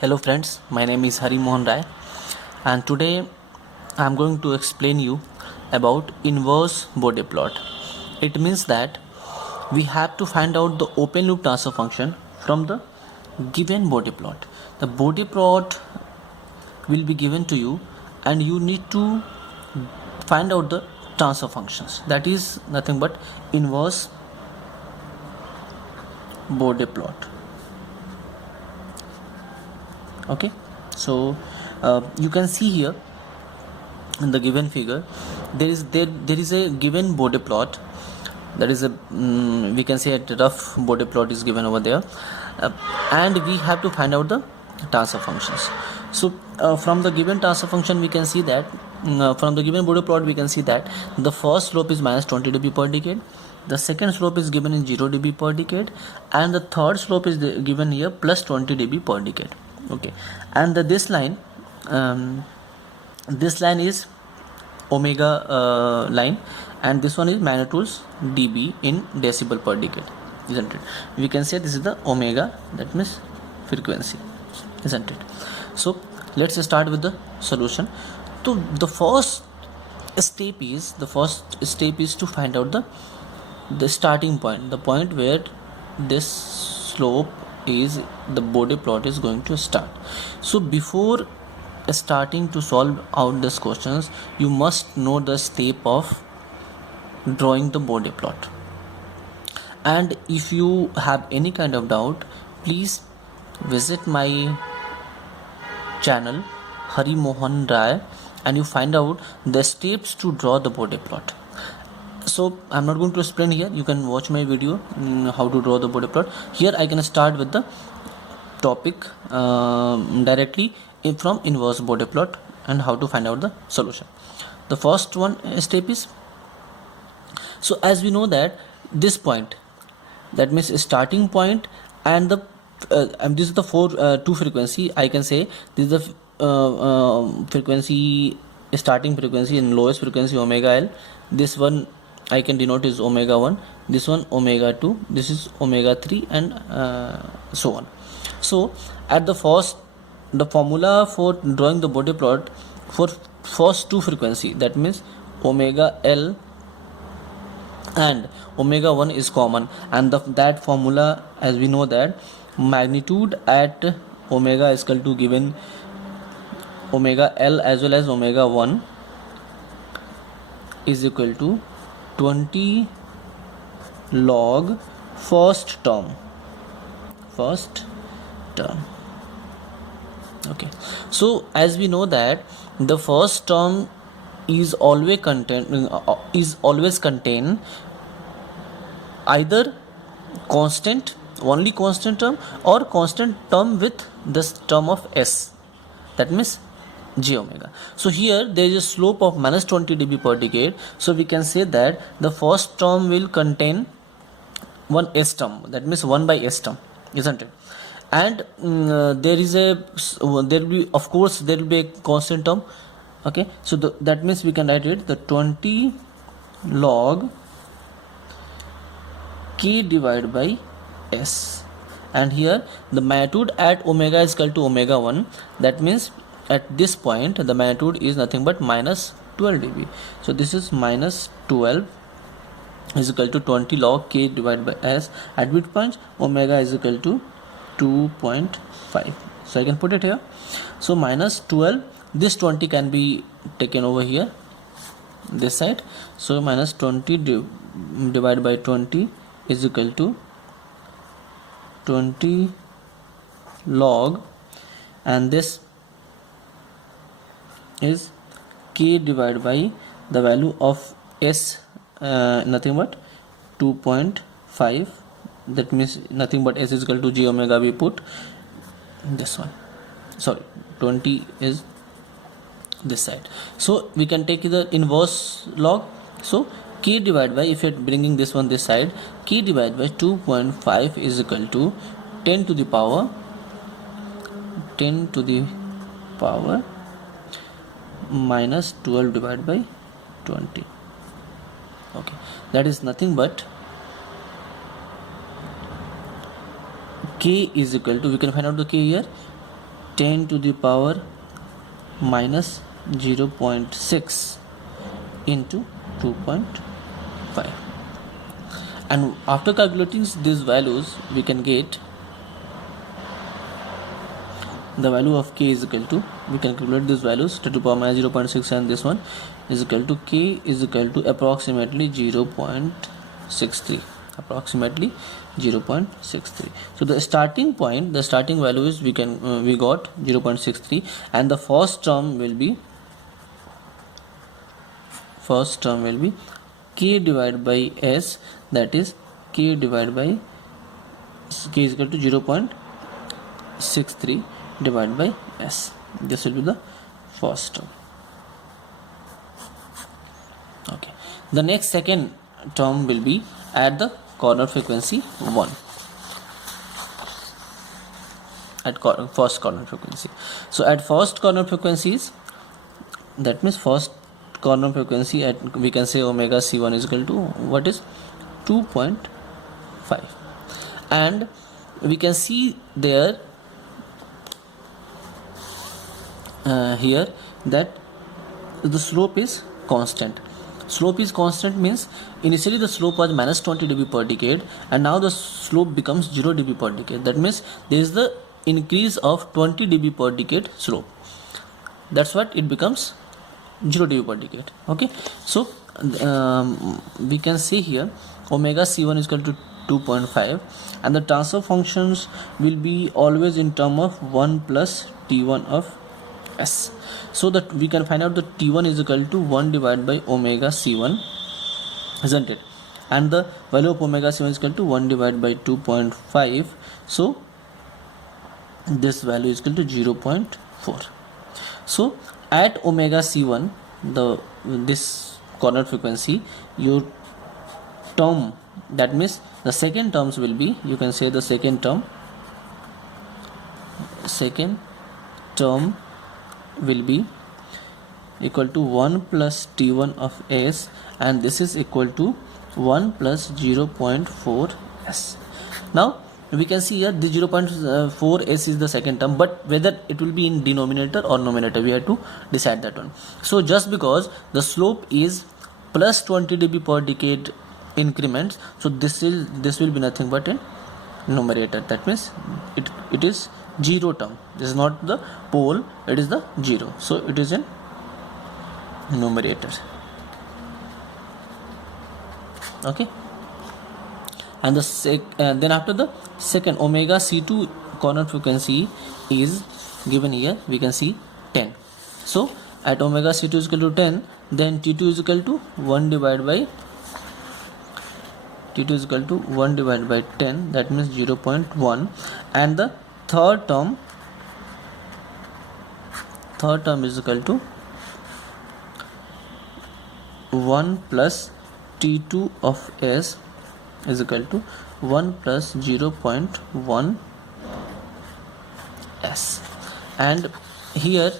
Hello friends, my name is Hari Mohan Rai and today I am going to explain you about inverse Bode plot. It means that we have to find out the open loop transfer function from the given Bode plot. The Bode plot will be given to you and you need to find out the transfer functions. That is nothing but inverse Bode plot. Okay, so you can see here in the given figure there is a given Bode plot. That is a we can say a rough Bode plot is given over there, and we have to find out the transfer functions. So from the given transfer function we can see that from the given Bode plot we can see that the first slope is minus 20 dB per decade, the second slope is given in 0 dB per decade, and the third slope is given here plus 20 dB per decade. Okay, and this line is omega line, and this one is magnitudes dB in decibel per decade, isn't it? We can say this is the omega, that means frequency, isn't it? So let's start with the solution. So the first step is to find out the starting point, the point where this slope is the Bode plot is going to start. So before starting to solve out these questions, you must know the step of drawing the Bode plot. And if you have any kind of doubt, please visit my channel Hari Mohan Rai and you find out the steps to draw the Bode plot. So I'm not going to explain here, you can watch my video how to draw the Bode plot. Here I can start with the topic directly from inverse Bode plot and how to find out the solution. The first one step is, so as we know that this point, that means starting point, and the this is the two frequency. I can say this is the frequency, starting frequency and lowest frequency omega L. This one I can denote is omega 1, this one omega 2, this is omega 3, and so on. So at the formula for drawing the Bode plot for first two frequency, that means omega L and omega 1 is common, and that formula, as we know that magnitude at omega is equal to given omega L as well as omega 1 is equal to 20 log first term. Okay, so as we know that the first term is always contain either constant, only constant term, or constant term with this term of s, that means j omega. So here there is a slope of minus 20 dB per decade, so we can say that the first term will contain one s term, that means 1 by s term, isn't it? And there will be, of course there will be a constant term. Okay, so that means we can write it the 20 log k divided by s, and here the magnitude at omega is equal to omega 1, that means at this point the magnitude is nothing but minus 12 dB. So this is minus 12 is equal to 20 log k divided by s, at which point omega is equal to 2.5. so I can put it here. So minus 12, this 20 can be taken over here this side, so minus 20 divided by 20 is equal to 20 log, and this is k divided by the value of s, nothing but 2.5, that means nothing but s is equal to j omega. We put this one, sorry, 20 is this side, so we can take the inverse log. So k divided by, if you're bringing this one this side, k divided by 2.5 is equal to 10 to the power minus 12 divided by 20. Okay, that is nothing but k is equal to, we can find out the k here, 10 to the power minus 0.6 into 2.5, and after calculating these values we can get the value of k is equal to, we can calculate these values, 10 to the power minus 0.6 and this one is equal to k is equal to approximately 0.63, approximately 0.63. So the starting point, the starting value is we got 0.63, and the first term will be k divided by s, that is k divided by k is equal to 0.63 divided by s. This will be the first term. Okay, the next second term will be at the corner frequency 1, at first corner frequency. So at first corner frequencies, that means first corner frequency at, we can say omega c1 is equal to what is 2.5, and we can see there here that the slope is constant. Slope is constant means initially the slope was minus 20 dB per decade, and now the slope becomes 0 dB per decade. That means there is the increase of 20 dB per decade slope. That's what it becomes 0 dB per decade. Okay, so we can see here omega c1 is equal to 2.5, and the transfer functions will be always in term of 1 plus t1 of s, so that we can find out that t1 is equal to 1 divided by omega c1, isn't it? And the value of omega c1 is equal to 1 divided by 2.5, so this value is equal to 0.4. So at omega c1, this corner frequency, your term, that means the second terms will be, you can say the second term will be equal to 1 plus t1 of s, and this is equal to 1 plus 0.4 s. Now we can see here the 0.4 s is the second term, but whether it will be in denominator or numerator, we have to decide that one. So just because the slope is plus 20 dB per decade increments, so this will be nothing but in numerator. That means it is 0 term. This is not the pole, it is the 0, so it is in numerator. Okay, and then after the second omega c2 corner frequency is given here, we can see 10. So at omega c2 is equal to 10, then t2 is equal to 1 divided by 10, that means 0.1, and the third term is equal to 1 plus t2 of s is equal to 1 plus 0.1 s. And here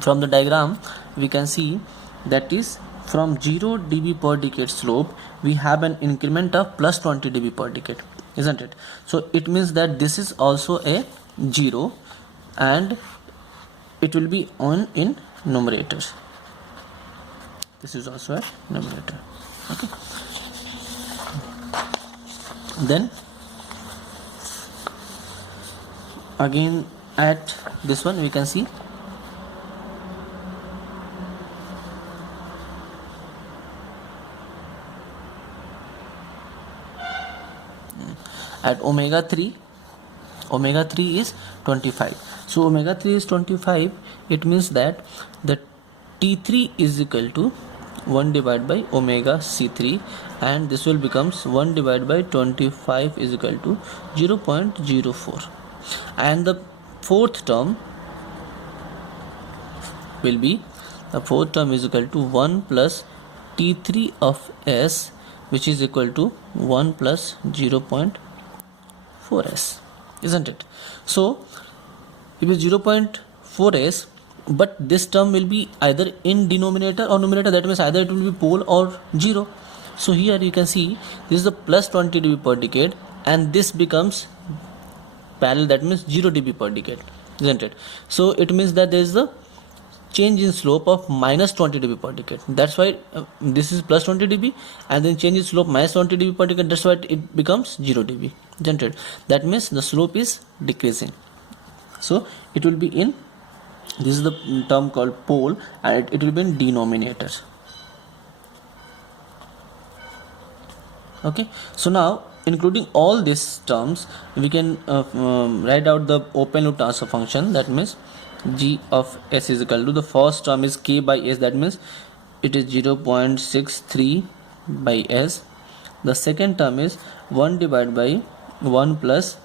from the diagram we can see that is from 0 dB per decade slope we have an increment of plus 20 dB per decade, isn't it? So it means that this is also a 0 and it will be on in numerators. This is also a numerator. Okay, then again at this one we can see at omega 3 is 25. So omega 3 is 25, it means that the t3 is equal to 1 divided by omega c3, and this will becomes 1 divided by 25 is equal to 0.04, and the fourth term will be, the fourth term is equal to 1 plus t3 of s, which is equal to 1 plus 0.4s, isn't it? So it is 0.4s, but this term will be either in denominator or numerator, that means either it will be pole or 0. So here you can see this is the plus 20 dB per decade and this becomes parallel, that means 0 dB per decade. isn't it? So it means that there is the change in slope of minus 20 dB per decade. That's why this is plus 20 dB, and then change in slope minus 20 dB per decade. That's why it becomes 0 dB, isn't it? That means the slope is decreasing. So it will be in, this is the term called pole, and it will be in denominator. Okay, so now including all these terms, we can write out the open loop transfer function. That means g of s is equal to, the first term is k by s, that means it is 0.63 by s. The second term is 1 divided by 1 plus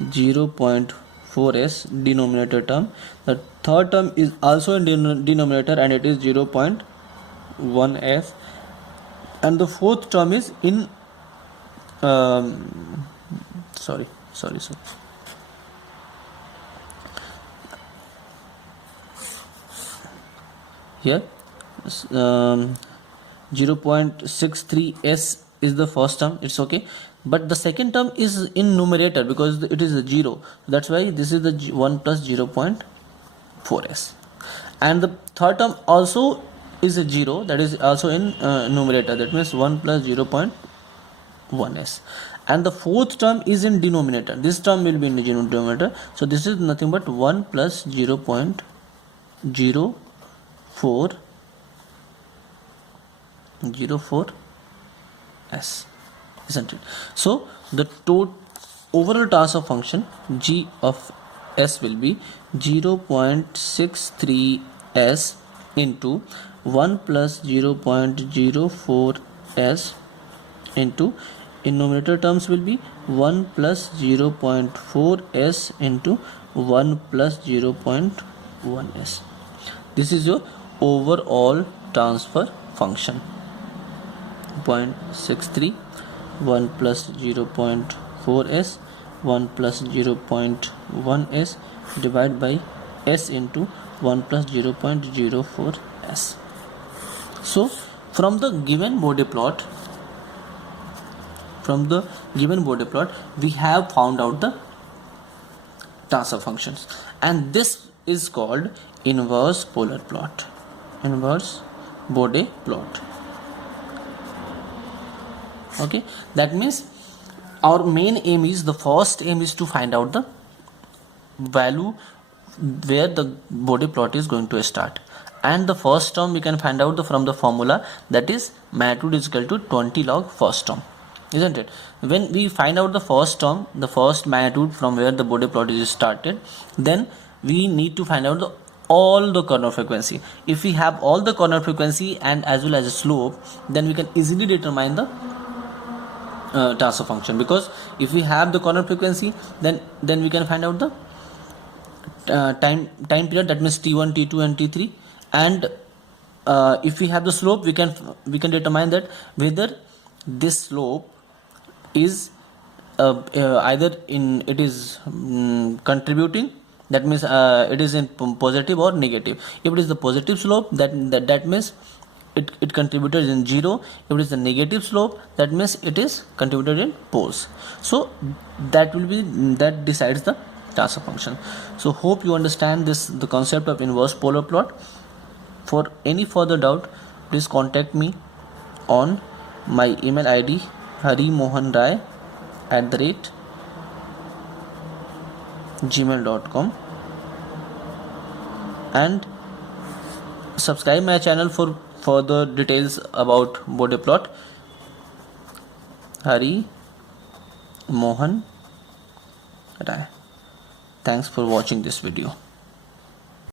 0.4s, denominator term. The third term is also in denominator, and it is 0.1s, and the fourth term is in sorry here 0.63s is the first term, it's okay, but the second term is in numerator because it is a 0, that's why this is the 1 plus 0.4s, and the third term also is a 0, that is also in numerator, that means 1 plus 0.1s, and the fourth term is in denominator, this term will be in denominator, so this is nothing but 1 plus 0.04s, isn't it? So the overall transfer function g of s will be 0.63s into 1 plus 0.04s into, in numerator terms will be 1 plus 0.4s into 1 plus 0.1s. This is your overall transfer function. 0.63, 1 plus 0.4s, 1 plus 0.1s divided by s into 1 plus 0.04s. So from the given Bode plot, we have found out the transfer functions, and this is called inverse polar plot, inverse Bode plot. Okay, that means our main aim is, the first aim is to find out the value where the Bode plot is going to start, and the first term we can find out from the formula, that is magnitude is equal to 20 log first term, isn't it? When we find out the first term, the first magnitude from where the Bode plot is started, then we need to find out all the corner frequency. If we have all the corner frequency and as well as a slope, then we can easily determine the transfer function, because if we have the corner frequency, then we can find out the time period, that means t1, t2 and t3, and if we have the slope, we can determine that whether this slope is either it is contributing, that means it is in positive or negative. If it is the positive slope, that means it contributed in 0. If it is the negative slope, that means it is contributed in poles. So that decides the transfer function. So hope you understand the concept of inverse polar plot. For any further doubt, please contact me on my email ID harimohanrai@gmail.com, and subscribe my channel for further details about Bode plot. Hari Mohan Rai. Thanks for watching this video.